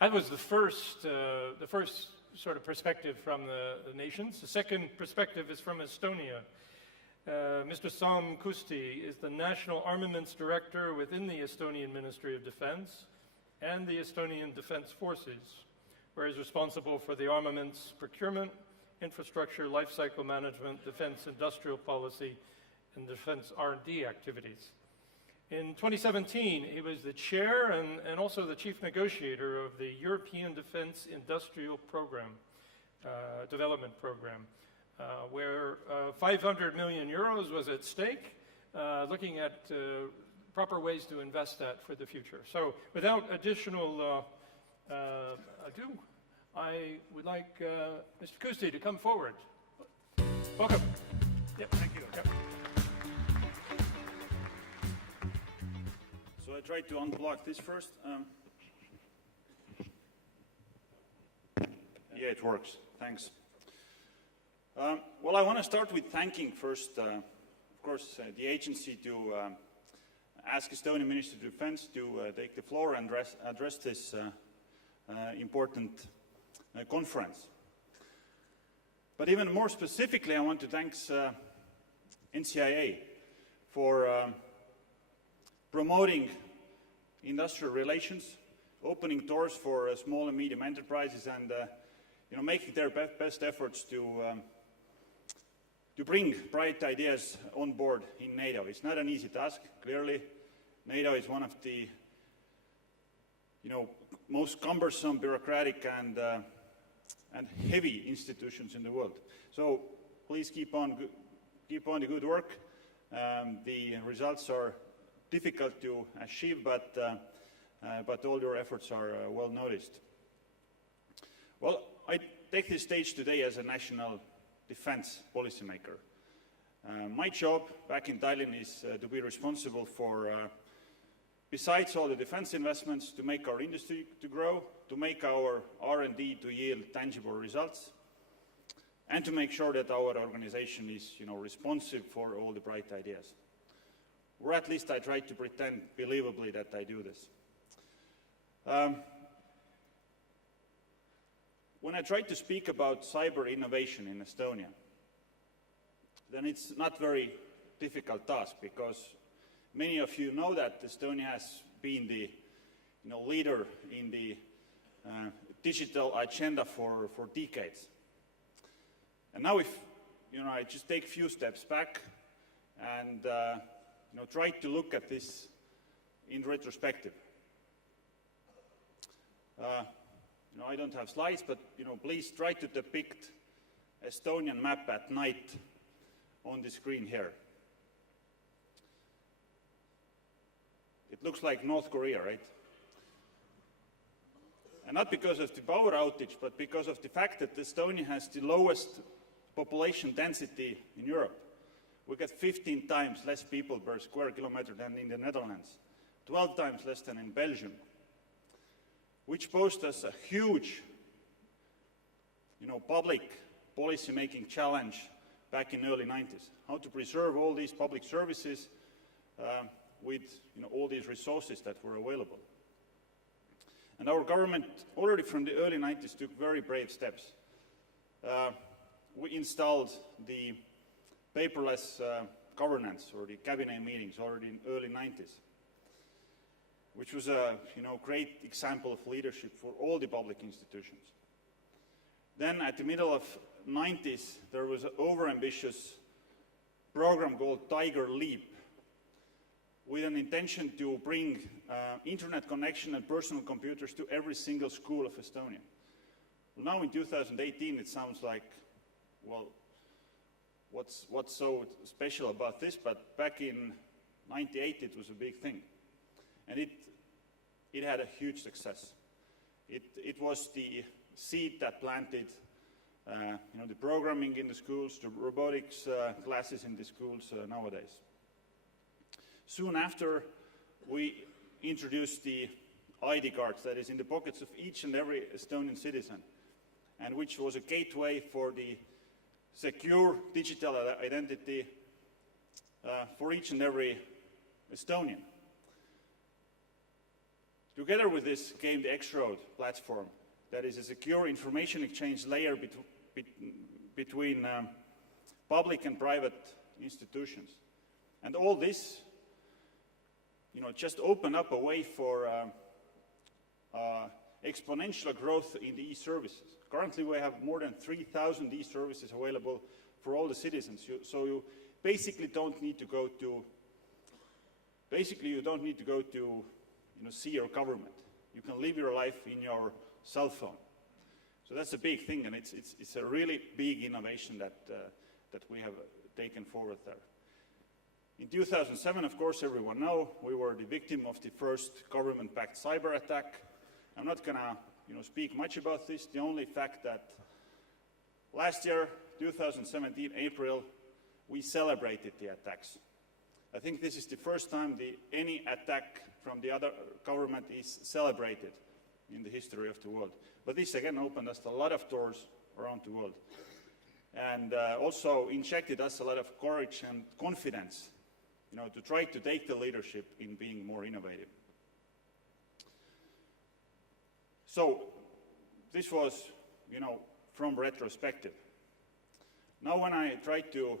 That was the first sort of perspective from the nations. The second perspective is from Estonia. Mr. Salm Kusti is the National Armaments Director within the Estonian Ministry of Defense and the Estonian Defense Forces, where he's responsible for the armaments procurement, infrastructure, life cycle management, defense industrial policy, and defense R&D activities. In 2017, he was the chair and also the chief negotiator of the European Defense Industrial Program, Development Program, where 500 million euros was at stake, looking at proper ways to invest that for the future. So without additional ado, I would like Mr. Kusti to come forward. Welcome. Yep, thank you. Yep. So I tried to unblock this first. Yeah, it works. Thanks. Well, I want to start with thanking first, of course, the agency to ask Estonian Ministry of Defense to take the floor and address this important conference. But even more specifically, I want to thank NCIA for promoting industrial relations, opening doors for small and medium enterprises, and making their best efforts to bring bright ideas on board in NATO. It's not an easy task. Clearly, NATO is one of the most cumbersome, bureaucratic, and heavy institutions in the world. So please keep on the good work. The results are difficult to achieve, but all your efforts are well noticed. Well, I take this stage today as a national defense policymaker. My job back in Tallinn is to be responsible for, besides all the defense investments, to make our industry to grow, to make our R&D to yield tangible results, and to make sure that our organization is responsive for all the bright ideas. Or at least I try to pretend believably that I do this. When I try to speak about cyber innovation in Estonia, then it's not a very difficult task, because many of you know that Estonia has been the leader in the digital agenda for decades. And now if I just take a few steps back and try to look at this in retrospective. I don't have slides, but please try to depict Estonian map at night on the screen here. It looks like North Korea, right? And not because of the power outage, but because of the fact that Estonia has the lowest population density in Europe. We get 15 times less people per square kilometer than in the Netherlands, 12 times less than in Belgium, which posed us a huge, public policy-making challenge back in the early 90s. How to preserve all these public services with all these resources that were available. And our government, already from the early 90s, took very brave steps. We installed the paperless governance, or the cabinet meetings, already in the early 90s, which was a great example of leadership for all the public institutions. Then at the middle of 90s, there was an overambitious program called Tiger Leap, with an intention to bring internet connection and personal computers to every single school of Estonia. Well, now in 2018, it sounds like, well, what's so special about this? But back in '98, it was a big thing. And it had a huge success. It was the seed that planted the programming in the schools, the robotics classes in the schools nowadays. Soon after, we introduced the ID cards that is in the pockets of each and every Estonian citizen, and which was a gateway for the secure digital identity for each and every Estonian. Together with this came the X-Road platform, that is a secure information exchange layer between public and private institutions. And all this, just opened up a way for exponential growth in the e-services. Currently, we have more than 3,000 e-services available for all the citizens. So you basically don't need to go to. You don't need to go to, see your government. You can live your life in your cell phone. So that's a big thing, and it's a really big innovation that we have taken forward there. In 2007, of course, everyone knows, we were the victim of the first government-backed cyber attack. I'm not going to speak much about this. The only fact that last year, 2017, April, we celebrated the attacks. I think this is the first time any attack from the other government is celebrated in the history of the world. But this again opened us a lot of doors around the world, and also injected us a lot of courage and confidence, to try to take the leadership in being more innovative. So this was, from retrospective. Now when I try to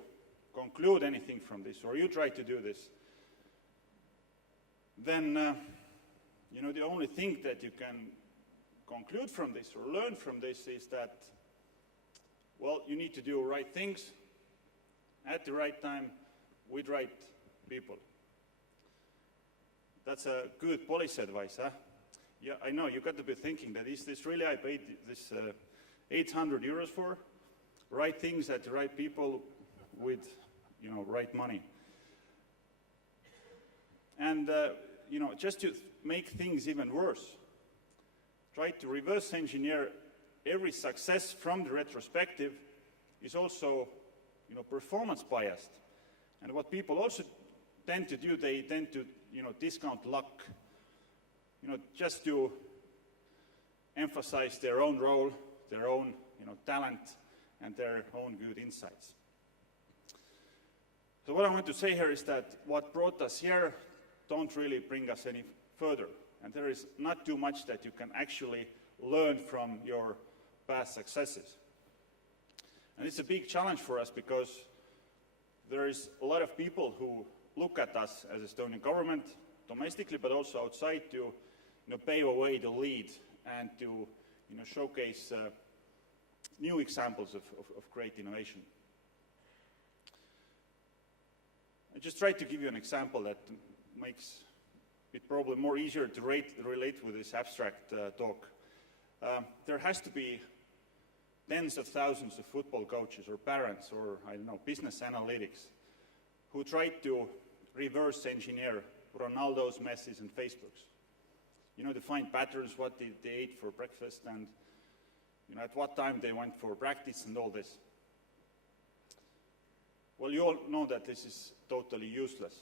conclude anything from this, or you try to do this, then, the only thing that you can conclude from this or learn from this is that, well, you need to do right things at the right time with right people. That's a good policy advice, huh? Yeah, I know, you got to be thinking that is this really I paid this 800 euros for? Right things at the right people with, right money. And, just to make things even worse, try to reverse engineer every success from the retrospective is also, performance biased. And what people also tend to do, they tend to, discount luck, just to emphasize their own role, their own, talent, and their own good insights. So what I want to say here is that what brought us here don't really bring us any further. And there is not too much that you can actually learn from your past successes. And it's a big challenge for us because there is a lot of people who look at us as Estonian government, domestically, but also outside, to pave a way to lead and to showcase new examples of great innovation. I just tried to give you an example that makes it probably more easier to relate with this abstract talk. There has to be tens of thousands of football coaches or parents or, business analytics who try to reverse engineer Ronaldo's, Messi's, and Facebook's. To find patterns, what they ate for breakfast, and at what time they went for practice and all this. Well, you all know that this is totally useless.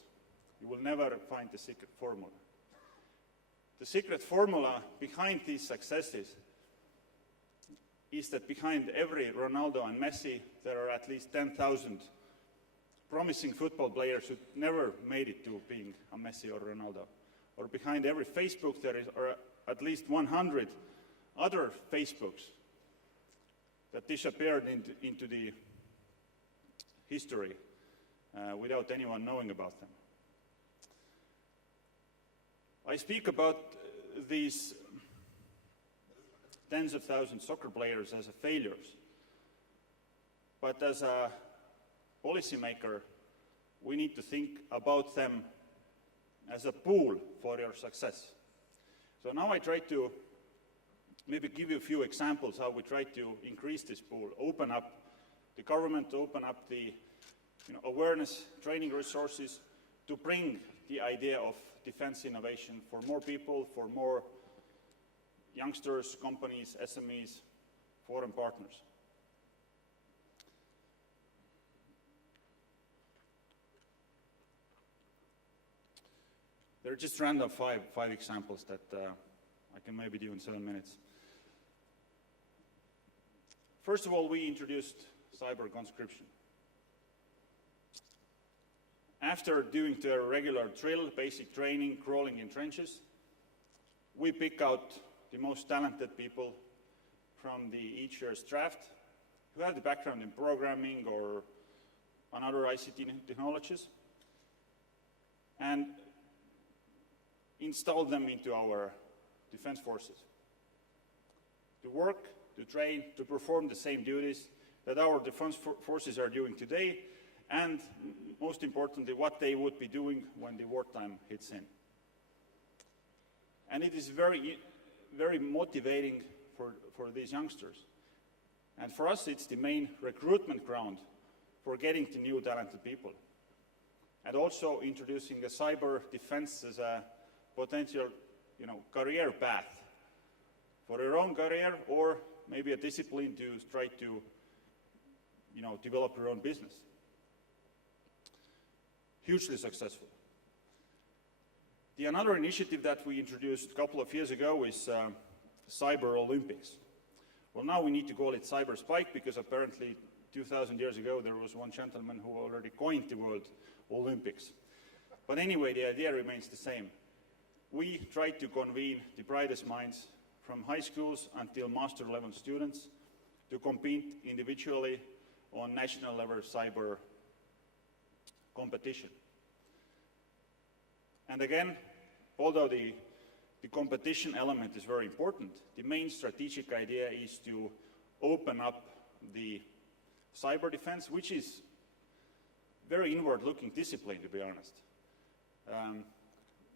You will never find the secret formula. The secret formula behind these successes is that behind every Ronaldo and Messi, there are at least 10,000 promising football players who never made it to being a Messi or Ronaldo. Or behind every Facebook, there are at least 100 other Facebooks that disappeared into the history without anyone knowing about them. I speak about these tens of thousands of soccer players as failures, but as a policymaker, we need to think about them as a pool for your success. So now I try to maybe give you a few examples how we try to increase this pool, open up the government, open up the awareness, training resources to bring the idea of defense innovation for more people, for more youngsters, companies, SMEs, foreign partners. There are just random five examples that I can maybe do in 7 minutes. First of all, we introduced cyber conscription. After doing the regular drill, basic training, crawling in trenches, we pick out the most talented people from each year's draft who have the background in programming or on other ICT technologies, and install them into our defense forces to work, to train, to perform the same duties that our defense forces are doing today, and most importantly, what they would be doing when the wartime hits in. And it is very, very motivating for these youngsters. And for us, it's the main recruitment ground for getting to new talented people. And also introducing a cyber defense as a potential, career path for their own career, or maybe a discipline to try to, develop their own business. Hugely successful. Another initiative that we introduced a couple of years ago is Cyber Olympics. Well, now we need to call it Cyber Spike, because apparently 2,000 years ago there was one gentleman who already coined the word Olympics. But anyway, the idea remains the same. We try to convene the brightest minds from high schools until master level students to compete individually on national level cyber competition. And again, although the competition element is very important, the main strategic idea is to open up the cyber defense, which is very inward-looking discipline, to be honest.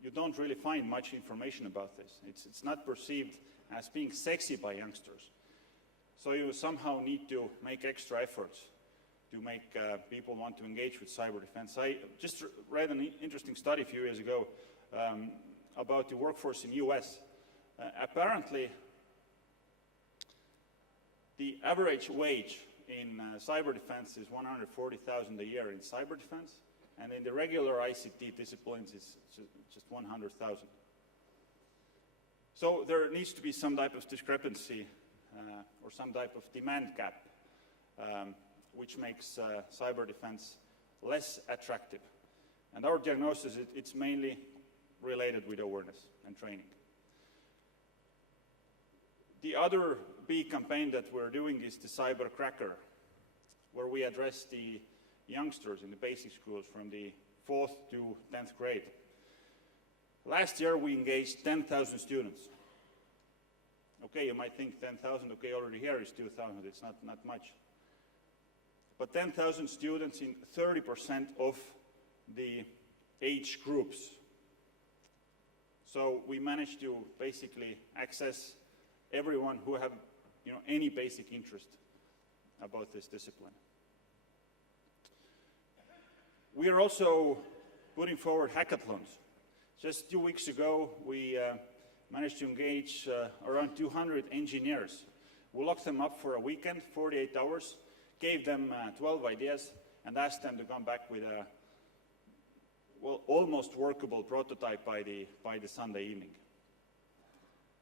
You don't really find much information about this. It's not perceived as being sexy by youngsters. So you somehow need to make extra efforts to make people want to engage with cyber defense. I just read an interesting study a few years ago about the workforce in the US. Apparently, the average wage in cyber defense is $140,000 a year in cyber defense, and in the regular ICT disciplines it's just $100,000. So there needs to be some type of discrepancy or some type of demand gap, which makes cyber defense less attractive. And our diagnosis, it's mainly related with awareness and training. The other big campaign that we're doing is the Cyber Cracker, where we address the youngsters in the basic schools from the 4th to 10th grade. Last year we engaged 10,000 students. Okay, you might think 10,000, okay, already here is 2,000, it's not much. But 10,000 students in 30% of the age groups. So we managed to basically access everyone who have any basic interest about this discipline. We are also putting forward hackathons. Just 2 weeks ago, we managed to engage around 200 engineers. We locked them up for a weekend, 48 hours, gave them 12 ideas, and asked them to come back with a, almost workable prototype by the Sunday evening.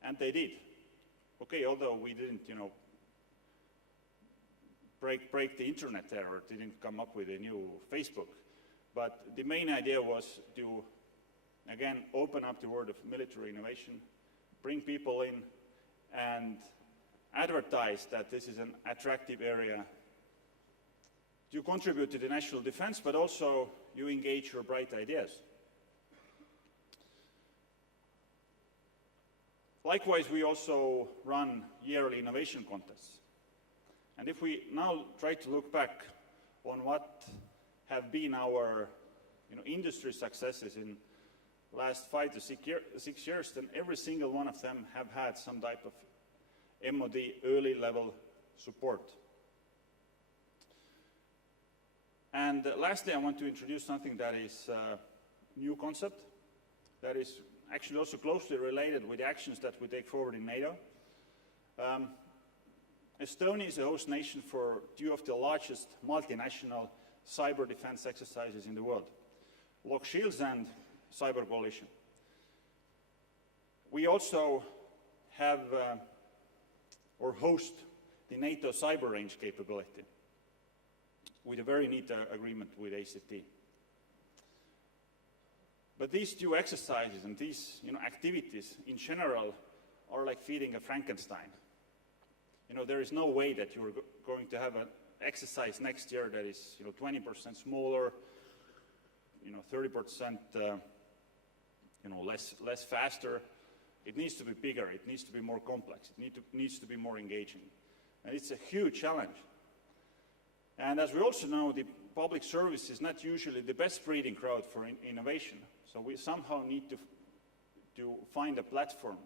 And they did. Okay, although we didn't, break the internet there, or didn't come up with a new Facebook. But the main idea was to, again, open up the world of military innovation, bring people in, and advertise that this is an attractive area to contribute to the national defense, but also you engage your bright ideas. Likewise, we also run yearly innovation contests. And if we now try to look back on what have been our industry successes in last 5 to 6 years, then every single one of them have had some type of MOD early level support. And lastly, I want to introduce something that is a new concept that is actually also closely related with the actions that we take forward in NATO. Estonia is a host nation for 2 of the largest multinational cyber defense exercises in the world, Lock Shields and Cyber Coalition. We also have or host the NATO cyber range capability with a very neat agreement with ACT. But these two exercises and these activities in general are like feeding a Frankenstein. There is no way that you're going to have an exercise next year that is 20% smaller, 30% less faster. It needs to be bigger, it needs to be more complex, it needs to be more engaging. And it's a huge challenge. And as we also know, the public service is not usually the best breeding crowd for innovation. So we somehow need to find a platform,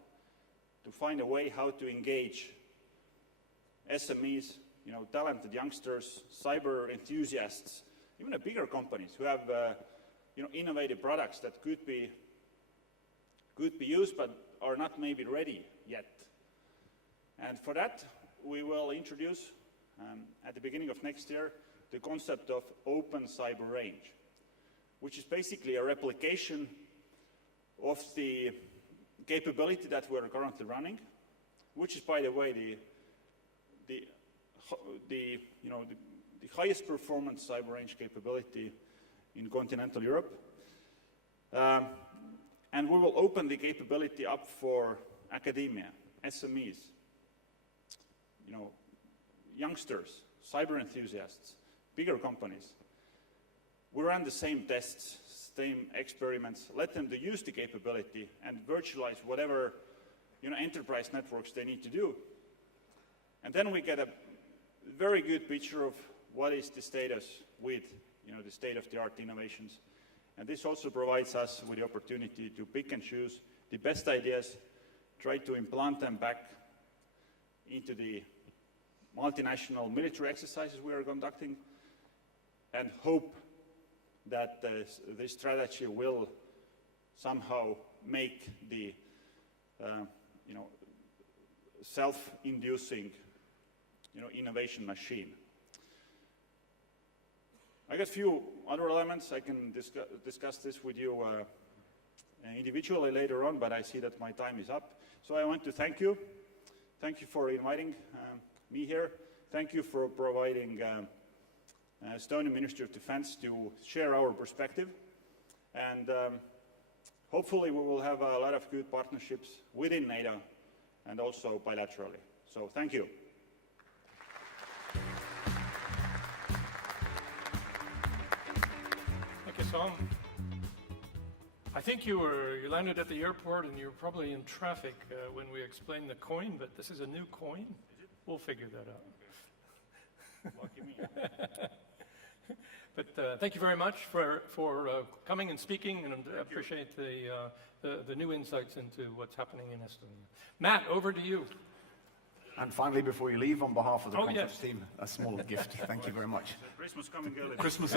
to find a way how to engage SMEs, talented youngsters, cyber enthusiasts, even the bigger companies who have innovative products that could be used but are not maybe ready yet. And for that, we will introduce at the beginning of next year the concept of open cyber range, which is basically a replication of the capability that we're currently running, which is, by the way, the highest performance cyber range capability in continental Europe. And we will open the capability up for academia, SMEs, youngsters, cyber enthusiasts, bigger companies. We run the same tests, same experiments, let them to use the capability and virtualize whatever enterprise networks they need to do. And then we get a very good picture of what is the status with the state-of-the-art innovations. And this also provides us with the opportunity to pick and choose the best ideas, try to implant them back into the multinational military exercises we are conducting, and hope that this strategy will somehow make the self-inducing innovation machine. I got a few other elements. I can discuss this with you individually later on, but I see that my time is up. So I want to thank you. Thank you for inviting me here. Thank you for providing Estonian Ministry of Defense to share our perspective. And hopefully we will have a lot of good partnerships within NATO and also bilaterally. So thank you. Salm. I think you landed at the airport and you were probably in traffic when we explained the coin, but this is a new coin. Is it? We'll figure that out. Lucky me. But thank you very much for coming and speaking, and I appreciate the new insights into what's happening in Estonia. Matt, over to you. And finally, before you leave, on behalf of the conference yes. team, a small gift. Thank you very much. Christmas coming early. Christmas